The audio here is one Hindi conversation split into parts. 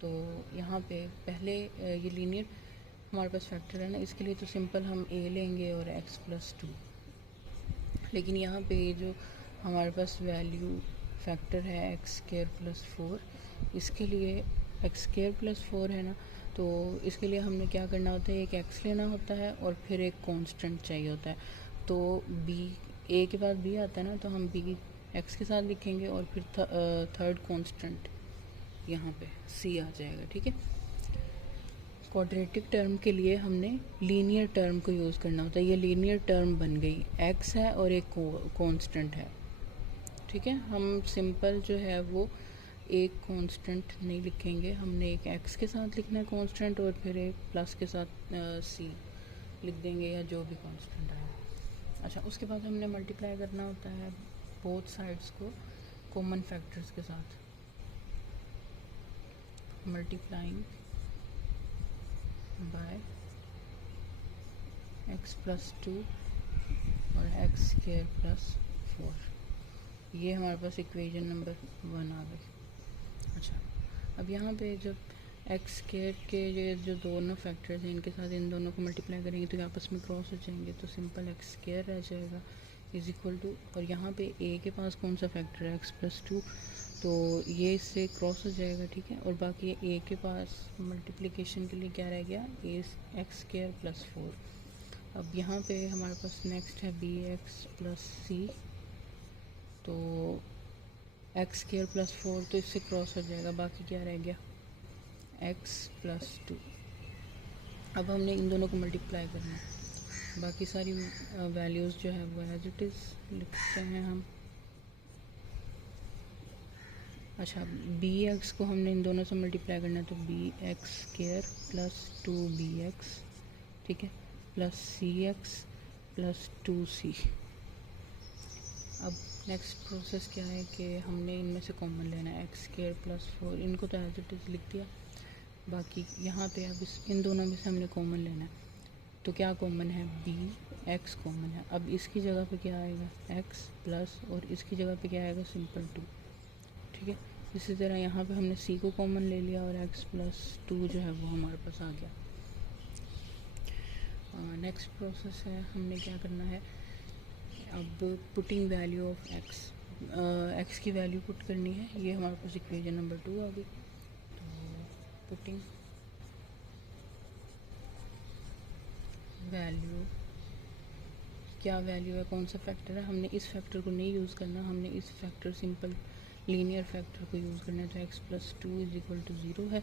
तो यहाँ पे पहले ये लीनियर हमारे पास फैक्टर है ना, इसके लिए तो सिंपल हम a लेंगे और x+2। लेकिन यहाँ पे जो हमारे पास वैल्यू फैक्टर है x² + 4, इसके लिए x² + 4 है ना, तो इसके लिए हमने क्या करना होता है, एक x लेना होता है और फिर एक कांस्टेंट चाहिए होता है। तो b, a के बाद b आता है ना, तो हम b x के साथ लिखेंगे और फिर थर्ड कांस्टेंट यहाँ पे c आ जाएगा। ठीक है, क्वाड्रेटिक टर्म के लिए हमने लीनियर टर्म को यूज़ करना होता है। ये लीनियर टर्म बन गई, x है और एक कांस्टेंट है। ठीक है, हम सिंपल जो है वो एक कांस्टेंट नहीं लिखेंगे, हमने एक x के साथ लिखना है कांस्टेंट और फिर एक प्लस के साथ c लिख देंगे या जो भी कांस्टेंट आए। अच्छा, उसके बाद हमने मल्टीप्लाई करना होता है बोथ साइड्स को कॉमन फैक्टर्स के साथ। मल्टीप्लाइंग बाय x+2 और x² + 4, ये हमारे पास इक्वेशन नंबर 1 आ गई। अच्छा, अब यहाँ पे जब x² के ये जो दोनों फैक्टर्स हैं इनके साथ इन दोनों को मल्टीप्लाई करेंगे तो आपस में क्रॉस हो जाएंगे, तो सिंपल x² रह जाएगा इज़ टू, और यहाँ पे a के पास कौन सा फैक्टर है x+2, तो ये इससे क्रॉस हो जाएगा। ठीक है, और बाकी a के पास मल्टीप्लिकेशन के लिए क्या रह गया, x² + 4। अब यहाँ पे हमारे पास नेक्स्ट है bx + c, तो x² + 4 तो इससे क्रॉस हो जाएगा, बाकी क्या रह गया x+2। अब हमने इन दोनों को मल्टीप्लाई करना है, बाकी सारी वैल्यूज़ जो है वो एज इट इज़ लिखते हैं हम। अच्छा, bx को हमने इन दोनों से मल्टीप्लाई करना है, तो bx² + 2bx, ठीक है, प्लस cx + 2c। अब नेक्स्ट प्रोसेस क्या है कि हमने इनमें से कॉमन लेना है x² + 4, इनको तो एज इट इज़ लिख दिया, बाकी यहाँ पे अब इन दोनों में से हमने कॉमन लेना है। तो क्या कॉमन है, bx कॉमन है। अब इसकी जगह पे क्या आएगा, x प्लस, और इसकी जगह पे क्या आएगा, सिंपल 2। ठीक है, इसी तरह यहाँ पे हमने c को कॉमन ले लिया और x+2 जो है वो हमारे पास आ गया। नेक्स्ट प्रोसेस है, हमने क्या करना है, अब पुटिंग वैल्यू ऑफ x की वैल्यू पुट करनी है। ये हमारे पास इक्वेशन नंबर 2 आ गई। तो पुटिंग वैल्यू, क्या वैल्यू है, कौन सा फैक्टर है, हमने इस फैक्टर को नहीं यूज़ करना, हमने इस फैक्टर सिंपल लीनियर फैक्टर को यूज़ करना है। तो x+2 = 0 है,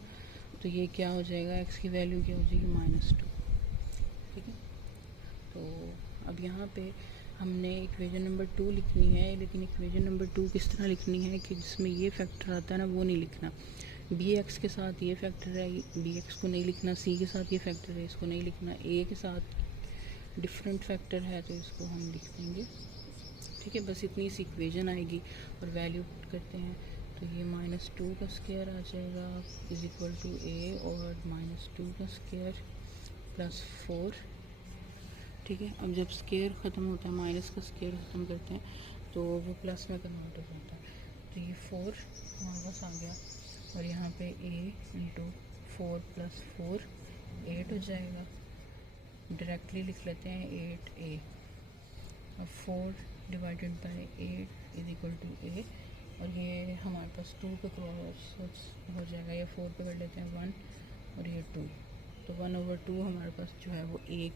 तो ये क्या हो जाएगा, x की वैल्यू क्या हो जाएगी, -2। ठीक है, तो अब यहाँ पे हमने इक्वेशन नंबर 2 लिखनी है, लेकिन इक्वेशन नंबर 2 किस तरह लिखनी है कि जिसमें ये फैक्टर आता है ना वो नहीं लिखना। bx के साथ ये फैक्टर है, bx को नहीं लिखना, c के साथ ये फैक्टर है, इसको नहीं लिखना, a के साथ डिफरेंट फैक्टर है तो इसको हम लिख देंगे। ठीक है, बस इतनी सी इक्वेशन आएगी और वैल्यू पुट करते हैं, तो ये -2 का स्क्वायर आ जाएगा = a और -2 का स्क्वायर + 4। ठीक है, अब जब स्क्वायर ख़त्म होता है, माइनस का स्क्वायर ख़त्म करते हैं तो वो प्लस में कन्वर्ट हो जाता है। तो ये 4 हमारे पास आ गया, और यहाँ पे a × 4 + 4 8 हो जाएगा। डायरेक्टली लिख लेते हैं 8a, और 4 / 8 = a, और ये हमारे पास 2 पे क्रॉस हो जाएगा, ये 4 पे कर लेते हैं 1 और ये 2, तो 1/2 हमारे पास जो है वो a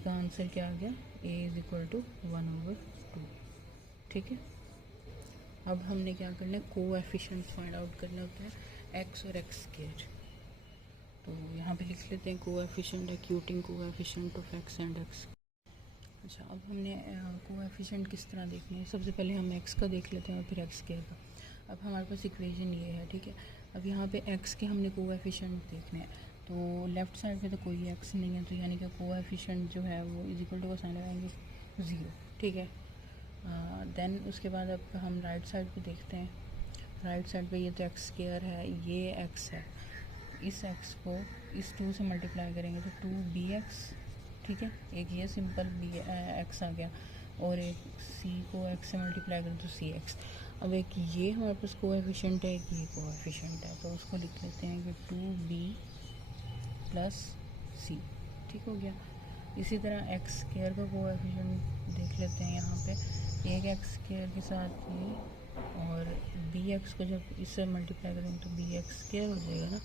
का आंसर क्या आ गया, a = 1/2। ठीक है, अब हमने क्या करना है, कोएफिशिएंट फाइंड आउट करना होता है x और x²। तो यहाँ पे लिख लेते हैं coefficient, equating coefficient of x and x। अच्छा, अब हमने कोएफिशिएंट किस तरह देखने हैं, सबसे पहले हम x का देख लेते हैं और फिर x² का। अब हमारे पास इक्वेशन ये है। ठीक है, अब यहाँ पे x के हमने कोएफिशिएंट देखने हैं, तो लेफ़्ट साइड पे तो कोई x नहीं है, तो यानी कि कोएफिशिएंट जो है वो = का साइन लगाएंगे 0। ठीक है, देन उसके बाद अब हम राइट साइड पे देखते हैं, राइट साइड पे ये तो x² है, ये x है, इस x को इस 2 से मल्टीप्लाई करेंगे तो 2bx। ठीक है, एक ये सिंपल x आ गया, और एक c को x से मल्टीप्लाई करें तो cx। अब एक ये हमारे पास कोएफिशिएंट है, एक ये कोएफिशिएंट है, तो उसको लिख लेते हैं कि 2b प्लस सी। ठीक हो गया। इसी तरह एक्स स्क्वायर का कोएफिशिएंट देख लेते हैं यहाँ पे, एक एक्स स्क्वायर के साथ ये, और बी एक्स को जब इससे मल्टीप्लाई करेंगे तो बी एक्स स्क्वायर हो जाएगा ना,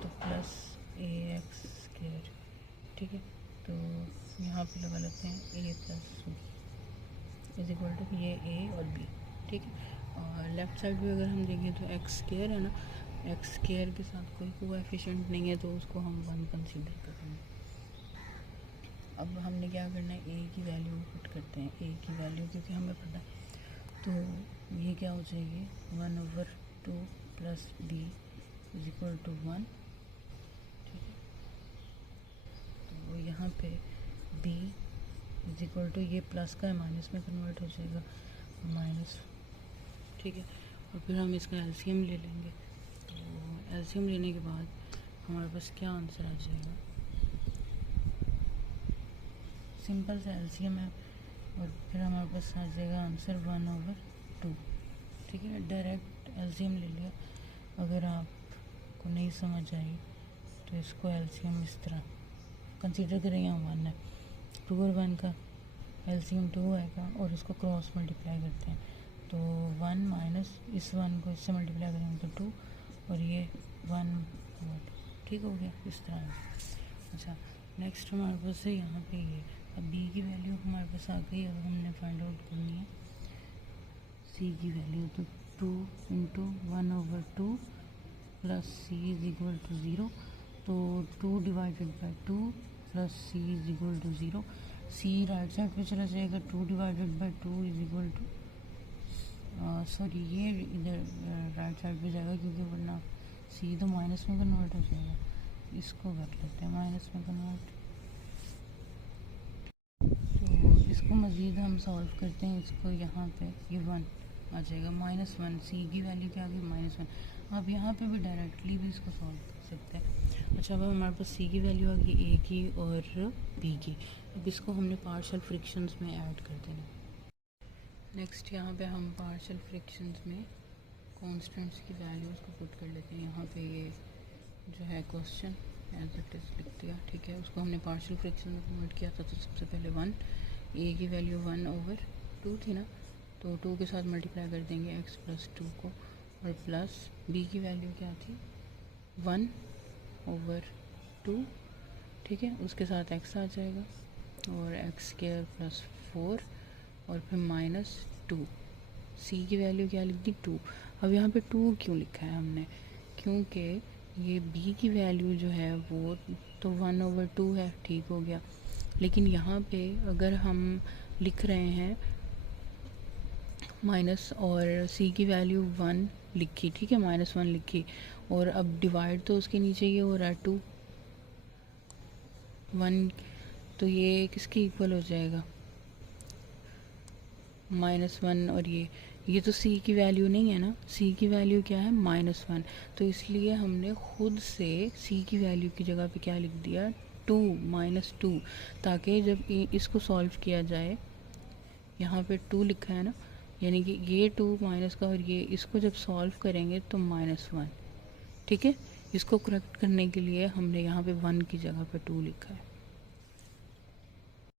तो प्लस ए एक्स स्क्वायर। ठीक है, तो यहाँ पे लगा लेते हैं A plus B is equal to ये ए और बी। ठीक है, और लेफ़्ट साइड भी अगर हम देखें तो एक्स स्क्वायर है ना, एक्स स्क्वायर के साथ कोई कोएफिशिएंट नहीं है, तो उसको हम 1 कंसीडर करेंगे। अब हमने क्या करना है, ए की वैल्यू पुट करते हैं, ए की वैल्यू क्योंकि हमें पता है, तो ये क्या हो जाएगी 1/2 plus B is equal to 1। ठीक है, तो यहाँ पे b इज इक्वल टू ये प्लस का है माइनस में कन्वर्ट हो जाएगा माइनस। ठीक है, और फिर हम इसका एलसीएम ले लेंगे, तो एलसीएम लेने के बाद हमारे पास क्या आंसर आ जाएगा, सिंपल सा एलसीएम है, और फिर हमारे पास आ जाएगा आंसर 1/2। ठीक है, डायरेक्ट एलसीएम ले लिया। अगर आपको नहीं समझ आई तो इसको एलसीएम इस तरह कंसीडर करें, यहाँ 1 है, 2 और 1 का एलसीएम 2 आएगा, और उसको क्रॉस मल्टीप्लाई करते हैं, तो 1 माइनस इस 1 को इससे मल्टीप्लाई करेंगे तो 2, और ये 1/2। ठीक हो गया, इस तरह। अच्छा, नेक्स्ट हमारे पास है यहाँ पे ये, अब बी की वैल्यू हमारे पास आ गई, अब हमने फाइंड आउट करनी है सी की वैल्यू, तो 2 × 1/2 plus C is equal to 0, तो 2 divided by 2 plus C is equal to 0। C right side पे चला जाएगा, 2 divided by 2 is equal to, sorry ये इधर राइट साइड पे जाएगा क्योंकि वरना सी तो माइनस में कन्वर्ट हो जाएगा, इसको कर लेते हैं माइनस में कन्वर्ट। तो इसको मज़ीद हम सॉल्व करते हैं, इसको यहाँ पे ये 1 आ जाएगा, -1, सी की वैल्यू क्या आ गई -1। आप यहाँ पे भी डायरेक्टली भी इसको सॉल्व कर सकते हैं। अच्छा, अब हमारे पास सी की वैल्यू आ गई, ए की और बी की। अब इसको हमने पार्शियल फ्रिक्शंस में ऐड कर देना। नेक्स्ट यहाँ पे हम पार्शियल फ्रिक्शंस में कॉन्स्टेंट्स की वैल्यूज़ को पुट कर लेते हैं। यहाँ पे ये जो है क्वेश्चन एज इट इज़ लिख दिया। ठीक है, उसको हमने पार्शियल फ्रिक्शन में कन्वर्ट किया था, तो सबसे पहले 1, ए की वैल्यू 1/2 थी ना, तो 2 के साथ मल्टीप्लाई कर देंगे x + 2 को, और प्लस b की वैल्यू क्या थी 1/2। ठीक है, उसके साथ x आ जाएगा, और x² + 4, और फिर -2। सी की वैल्यू क्या लिख दी 2। अब यहाँ पे 2 क्यों लिखा है हमने, क्योंकि ये b की वैल्यू जो है वो तो 1/2 है। ठीक हो गया, लेकिन यहाँ पे अगर हम लिख रहे हैं माइनस, और सी की वैल्यू 1 लिखी, ठीक है, -1 लिखी, और अब डिवाइड तो उसके नीचे ये हो रहा है 2, 1, तो ये किसके इक्वल हो जाएगा -1, और ये तो सी की वैल्यू नहीं है ना, सी की वैल्यू क्या है -1, तो इसलिए हमने खुद से सी की वैल्यू की जगह पे क्या लिख दिया 2, -2, ताकि जब इसको सॉल्व किया जाए, यहाँ पे 2 लिखा है ना, यानी कि ये 2 माइनस का, और ये इसको जब सॉल्व करेंगे तो -1। ठीक है, इसको करेक्ट करने के लिए हमने यहाँ पे 1 की जगह पे 2 लिखा है।